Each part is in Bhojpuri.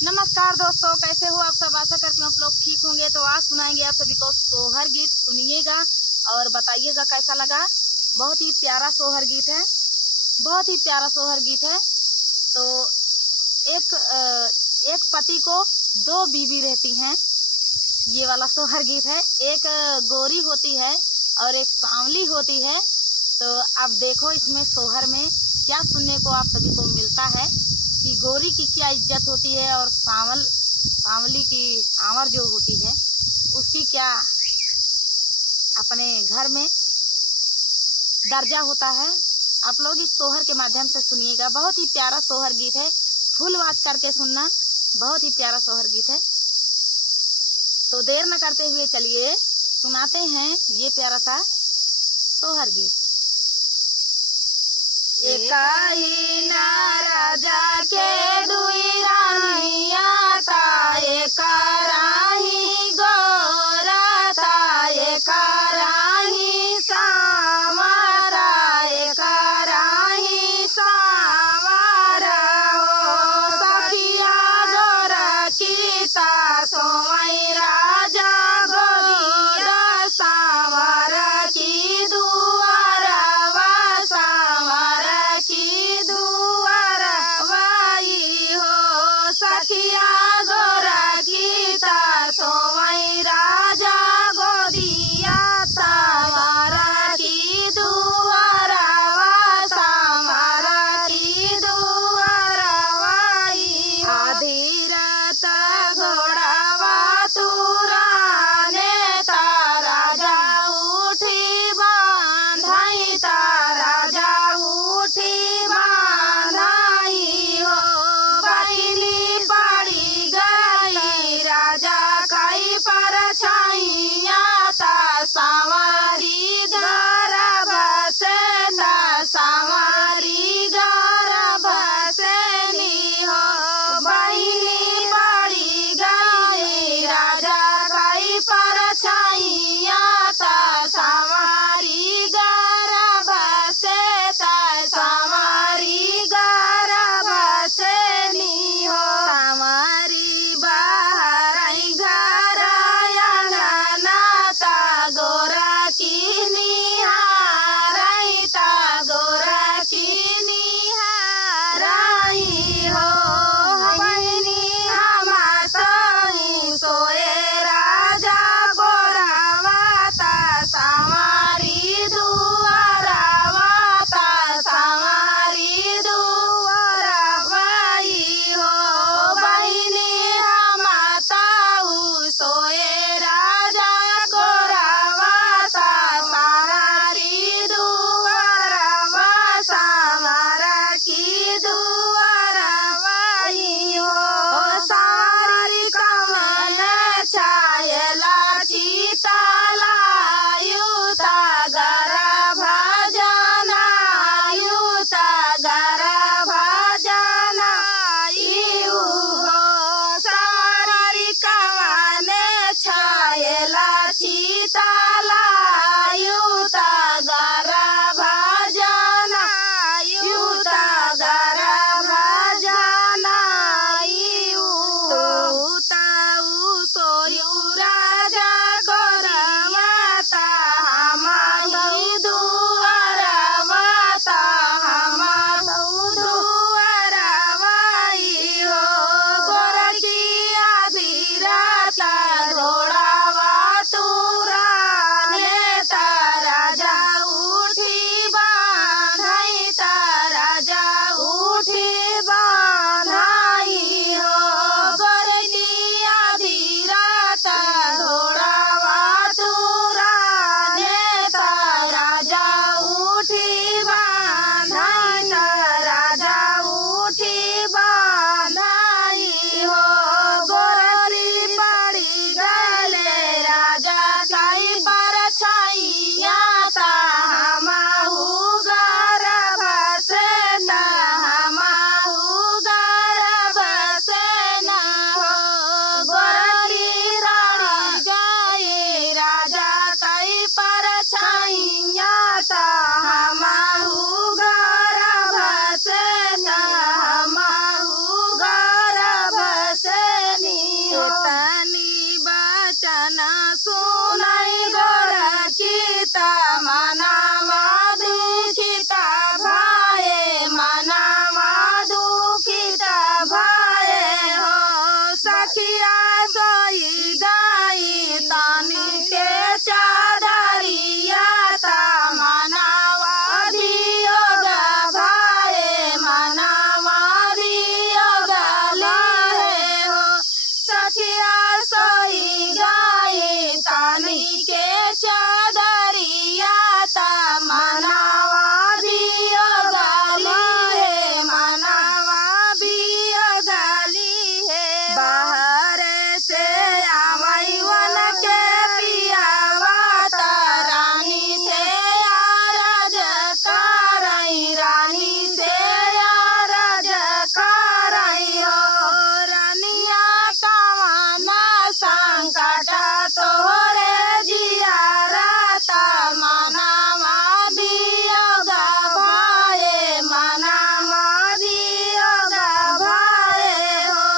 नमस्कार दोस्तों, कैसे हो आप सब। आशा करते हैं आप लोग ठीक होंगे। तो आज सुनाएंगे आप सभी को सोहर गीत। सुनिएगा और बताइएगा कैसा लगा। बहुत ही प्यारा सोहर गीत है, बहुत ही प्यारा सोहर गीत है। तो एक पति को दो बीवी रहती हैं, ये वाला सोहर गीत है। एक गोरी होती है और एक सांवली होती है। तो आप देखो इसमें सोहर में क्या सुनने को आप सभी को मिलता है कि गोरी की क्या इज्जत होती है और सांवली की सांवर जो होती है उसकी क्या अपने घर में दर्जा होता है। आप लोग इस सोहर के माध्यम से सुनिएगा। बहुत ही प्यारा सोहर गीत है, फुल आवाज करके सुनना। बहुत ही प्यारा सोहर गीत है। तो देर न करते हुए चलिए सुनाते हैं ये प्यारा सा सोहर गीत। एकाही ना राजा के दुई रानिया ता, एका राही गोरा ता, एका राही सांवरा, एका राही सांवरा हो। सखिया गोरा कीता सोमई राजा गोदिया सांवर की दुआरवा, सांवर की दुआरवाई हो। सखिया गोरा कीता सोमई राजा गोदिया सांवर की दुआरवा, सांवर की दुआरवाई। आधी रात घोड़ावा तुराने ता, राजा उठी बांधाई ता, राजा उठी बांधाई हो। बैली पड़ी गई राजा कई परछाइया ता, सांवरी गर्भ से ता, सांवरी गर्भ से नी हो। बैली पड़ी गई राजा कई परछाइया ता, सांवरी गर्भ से ता, सांवरी गर्भ से नी हो। सांवरी बाहर घर अंगना ता, गोरा की निहाराई ता, गोरा की निहाराई हो। बहिनी हमार संगी सोए राजा गोरावा ता, सांवरी दुआरवा ता, सांवरी दुआरवाई हो। बहिनी हमार ताऊ सोए राजा गोरावा ता, सांवरी दुआरवा, सांवर की दुआरवाई हो। सारी कमल छायला चिताला युता गर्भ जनायुता गर्भ जनायु हो। सारी कमल छायला चिताला युता गर्भ जनायुता गर्भ जनायु हो। ताऊ सोयु राजा गोरिया ता, हमारी दुआरवा ता, हमारी दुआरवाई हो। गोरखी आधी रात घोड़ावा तुराने बिया सोई गाई तानी के चादरिया ता मनावा बियो गाली है मनावा बियो गाली है बाहर से आवई वन के पियावा ता रानी से राज करई रानी से राज करई हो रानिया कावना संकट तोरे जिया राता मनावा बियोग भाए मनावा बियोग भाए हो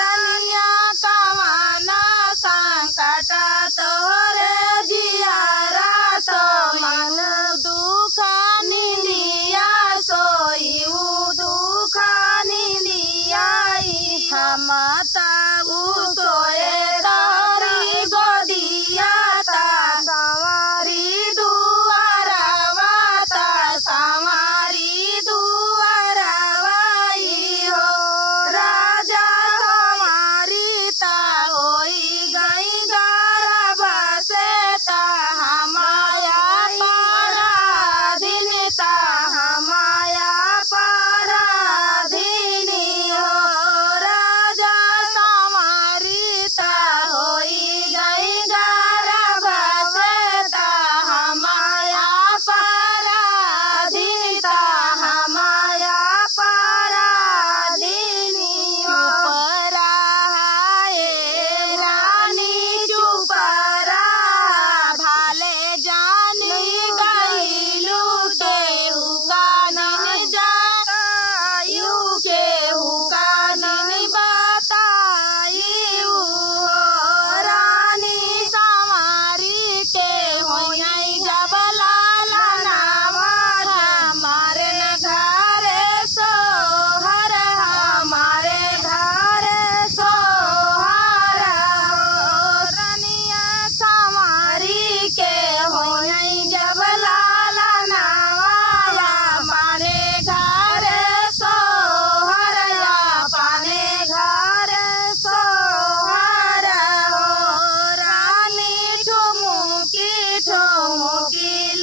रानिया कावना संकट तोरे जिया रातो मन दुख निलिया सोई दुख निलिया हम ताऊ सोए तारी गोदिया ता सवारी दुआरवा ता सवारी दुआरवाई हो राजा सवारी ता होई गई गारबा से ता हमाया पराधीन ता हमाया पराधीनी हो राजा सवारी ता होई गई गारबा से ता हमाया पराधीन ता हमाया पराधीनी हो चुप रहा रानी चुप रहा भाले जानी गईलू केहू का नहीं बतायू केहू का नहीं बतायू हो रानी सवारी के होई जब लाला नावा हमारे घर सोहर हमारे घर सोहर हो रानिया सवारी के होई जब लाला नावा हमारे घर सोहर अपने घर सोहर हो रानी ठुमुकी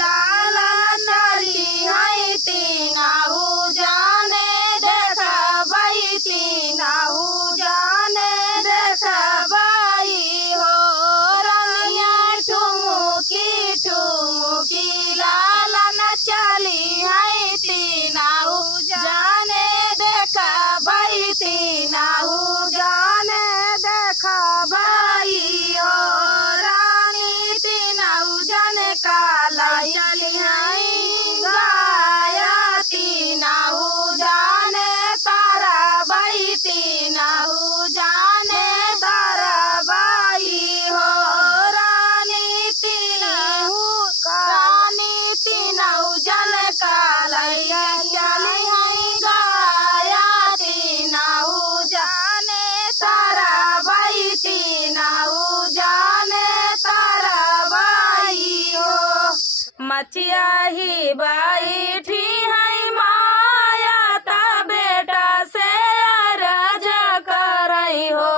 लाला चली है तीनाहू जाने देखबई तीनाहू जाने देखबई हो रानिया ठुमुकी लाला न चली है तीनाहू जाने देखबई तीनाहू जाने देखबई हो रानी तीनाहू जाने काला चली है गाया तीनाहू जाने तारा बाई तीनाहू जाने तारा बाई हो रानी तीनाहू जाने काला चली है गाया तीनाहू जाने तारा बाई तीनाहू जाने तारा बाई हो मचिया ही बैठी है माया ता बेटा से अरज करई हो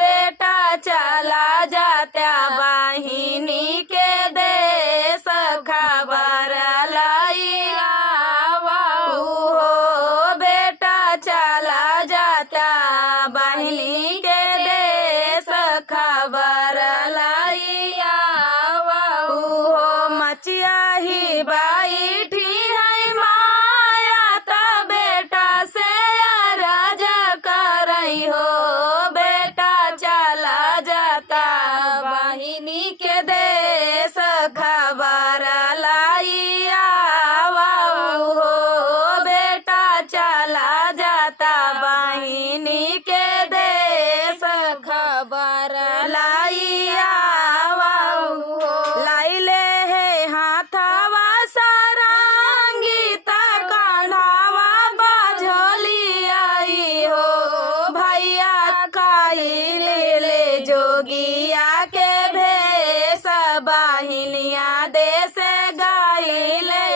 बेटा चला जात्या बहिनी के देश खबर लाई आवऊ हो बेटा चला जात्या बहिनी के देश खबर लाई आवऊ हो मचिया ही बैठी है माया ता बेटा से अरज करई हो बेटा चला जाता बहिनी के देश खबर लाई आवऊ हो बेटा चला जाता बहिनी के देश खबर लाई आवऊ हो लाइले है हाथवा सारंगी ता कान्हावा बाझोली आई हो भैया काई ले जोगिया के भेष बहिनिया देश गाइले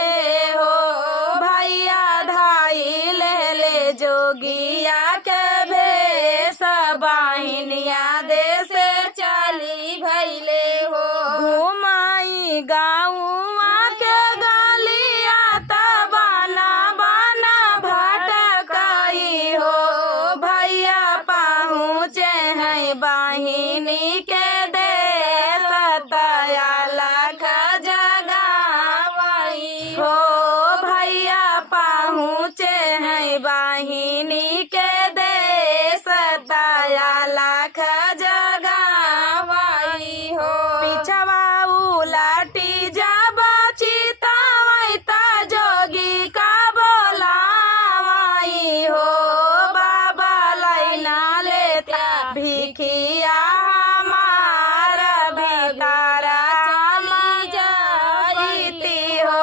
हो भैया धाई ले जोगिया के भेष बहिनिया दे बहिनी के देश तया लाख जगावई हो भैया पहुँचे हैं बहिनी के देश तया लाख जगावई हो पिछवा उलटी जब चितवई ता जोगी का बोलावई हो बाबा लैना लेता भिखिया हमारा भिखारा चली जाईती हो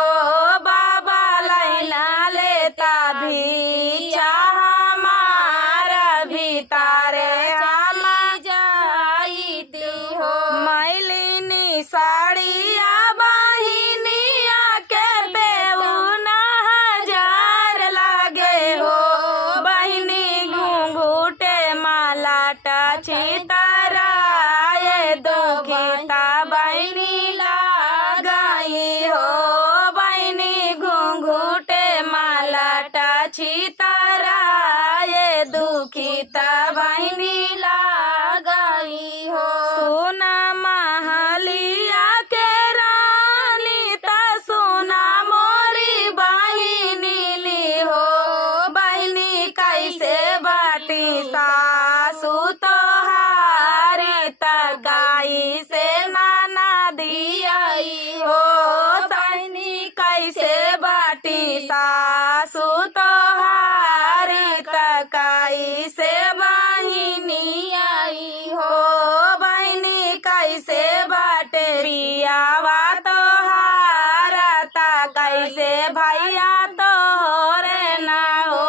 बाबा लैना लेता भिक्षा हमारा भितारे चली जाईती हो मैलिनी साड़िया बहिनिया के बेउना हजार लागे हो बहिनी घूंघूटे माला छितराए दुखिता बहिनी लगाई हो बहिनी घूंघूटे माला छितराए दुखिता बहिनी लगाई हो सोना महलिया के रानी ता सोना मोरी बहिनी ली हो बहिनी कैसे बाटी सासू तोहारी तगाई से नाना दियाई हो बहिनी कैसे बाटी सासू तोहारी तकाई से बहिनी आई हो बहिनी कैसे बाटे रियावा तोहारा ता कैसे भैया तोरे ना हो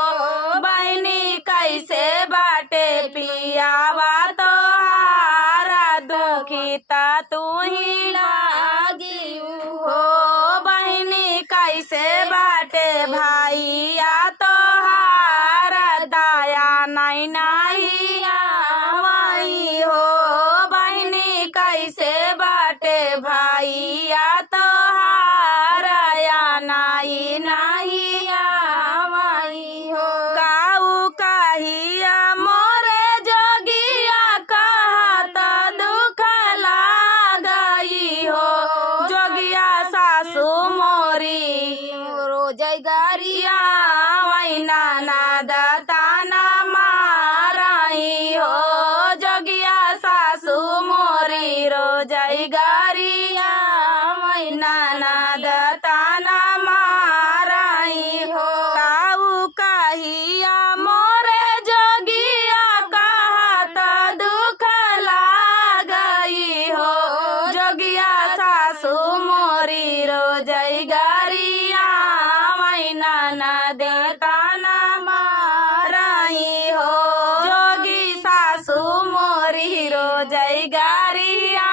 बहिनी कैसे बाटे पियावा तोहारा दुखिता तू ही लागी हो बहिनी कैसे बाटे भैया तोहारा दया नहीं नहीं आवई हो बहिनी कैसे बाटे भैया तोहारा या नहीं नहीं आवई हो काऊ कहिया मोरे जोगिया कहत दुख लागई हो जोगिया सासू मोरी रोजई गरिया वैना दताना माराई हो जोगिया सासू मोरी रोजई गरिया वैना दताना माराई हो काऊ कहिया मोरे जोगिया कहत दुख लागई हो जोगिया सासू मोरी रोजई गरिया वैना देताना माराई हो जोगी सासू मोरी रोजई गरिया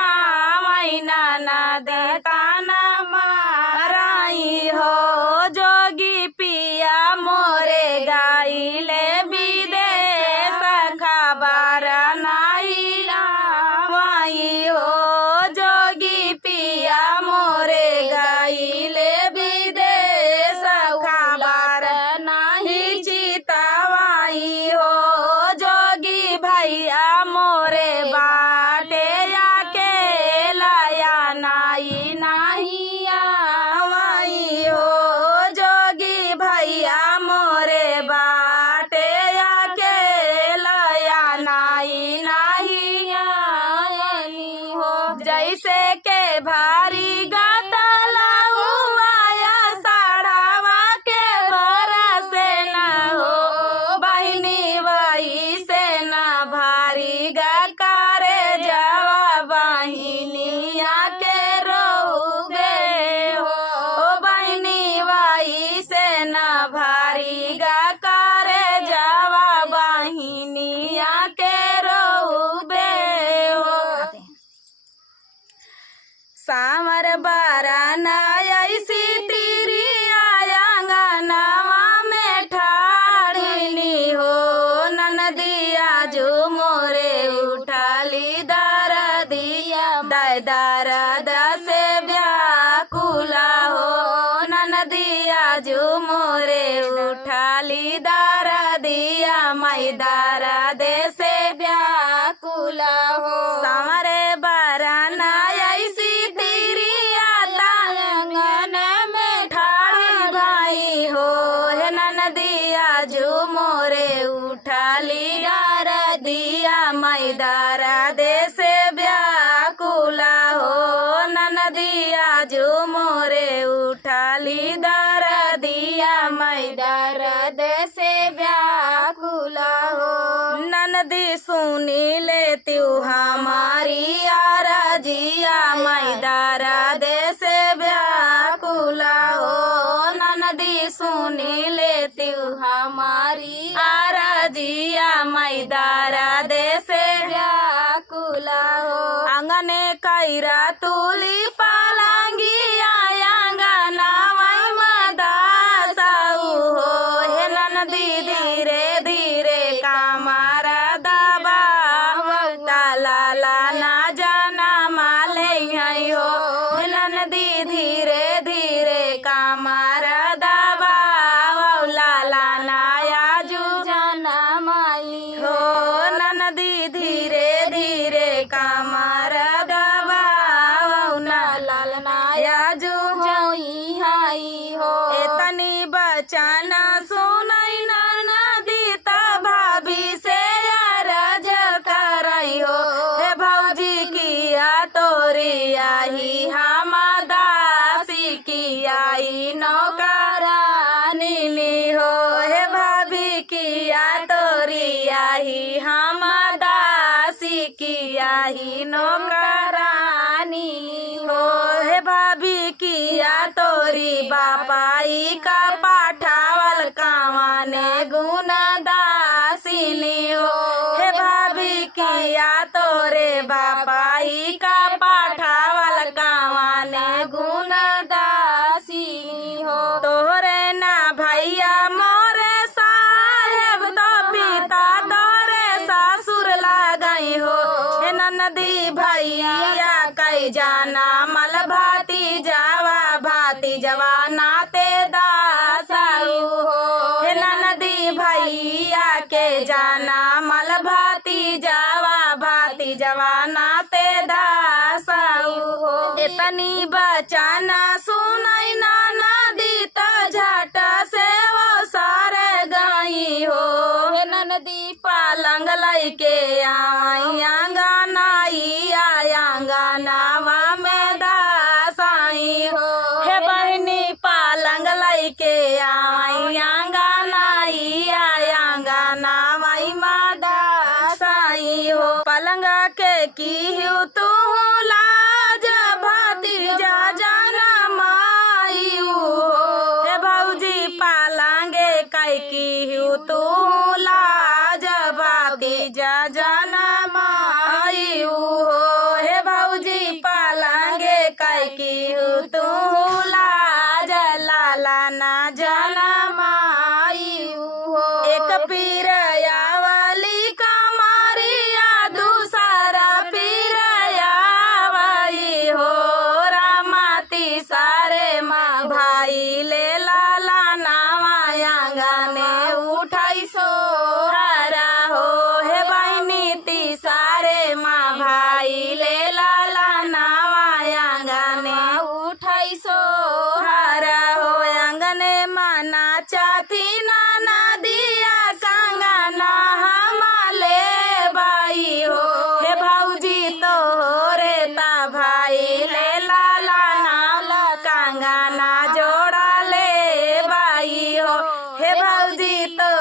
वैना देताना माराई हो जोगी पिया मोरे गाइले विदेश खबर नहीं लावई हो जोगी पिया मोरे गाइले विदेश खबर नहीं चितवाई हो जोगी भैया मोरे बाटे आके लाया नाई नहीं आवई हो जोगी भैया मोरे बाटे आके लाया नाई नहीं आई हो जैसे के भारी गतला हुआया साड़ावा के बरसे न हो बहिनी वही से न भारी माई दर्द से व्याकुला हो ननदिया जो मोरे उठाली दर्दिया माई दर्द से व्याकुला हो ननदी सुनी लेती हमारी आरजिया माई दर्द से व्याकुला हो ननदी सुनी लेती हमारी आरजिया माई दर्द से व्याकुला हो आंगने कैरा तुली पालंगी आंगना माई मदासाऊ हो हे ननदी धीरे धीरे कामारा दबा ताला ना जाना माले हो हे ननदी धीरे धीरे कामारा दबा लाला नाया जू जाना माली हो ननदी धीरे धीरे कामारा दबा लाल नाया जू जोई हाई हो एतनी बचाना सुनाई ननदी ता भाभी से अरज करई हो हे भौजी किया तोरी आई हम दासी की आई नौकरानी हो हे भाभी किया तोरी आई हम दासी की आई नौकरानी हो हे भाभी किया तोरी बापाई का पाठावल कावाने गुना दासिनी हो हे भाभी किया तोरे बापाई का पाठावल कावाने गुना दासिनी हो तोरे ना भैया मोरे साहेब तो पिता तोरे ससुर लागई हो हे ननदी भैया कई जाना मल भाती जवा नाते दासाऊ हो हे ननदी भैया के जाना मल भाती जवा नाते दासाऊ हो इतनी बचाना सुनाई ननदी तो झट से वो सारे गई हो हे ननदी पालंग लई के आई आंगनावा में दासाई हो हे बहनी पालंग लई के आई आंगनावा में दासाई हो पलंगा के की तू लाज भतीजा जाना माई हो हे भौजी पालंगे कई की तू लाज भतीजा जाना माई हो हे भौजी पालंगे कई की तू लाज लाला ना जाना माई हो एक पीरया वाली कमारिया दूसरा पीरया वाई हो रामाती सारे माँ भाई ले लाला नावा आंगने उठाई सोहरा हो हे बहनी ती सारे माँ भाई ले लाला नावा आंगने उठाई सोहरा हो आंगने माना चाथी नाना दिया कंगना हमाले बाई हो हे भौजी तो रे ता भाई ले लाला नाला कंगना जोड़ा ले बाई हो हे भौजी तो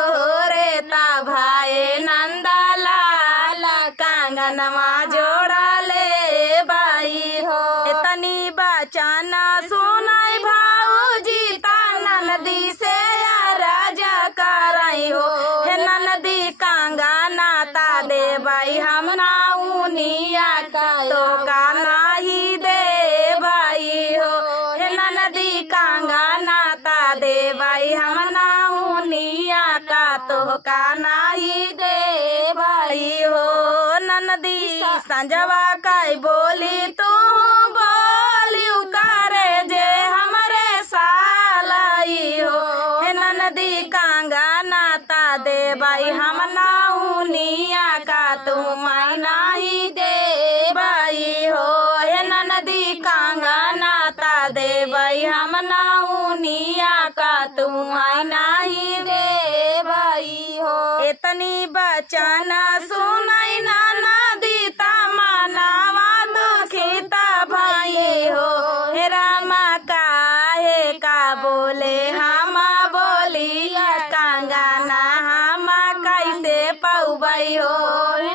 रे ता भाई नंदा लाला कंगनवा जोड़ा ले बाई हो इतनी बचाना सुनाई भाऊजी ता ननदी से राजा करई हो हे ननदी कंगना ता दे बाई हम नाउनिया का तो का नाही दे बाई हो हे ननदी कंगना ता दे बाई हम नाउनिया का तो का नाही दे बाई हो ननदी संजवा काई बोली तू बोली करे जे हमरे सालाई हो हे ननदी कंगना ता दे बाई हम नाउनिया का तू माई नाही दे बाई हो हे ननदी कंगना ता दे बाई हम नाउनिया का तू माई नाही दे बाई हो इतनी बचाना सुनाई नाना पौबई हो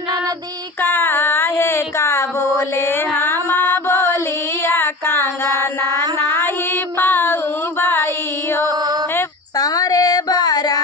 नदी काहे का बोले हम बोलिया कंगना नाही पौबई हो समरे बरा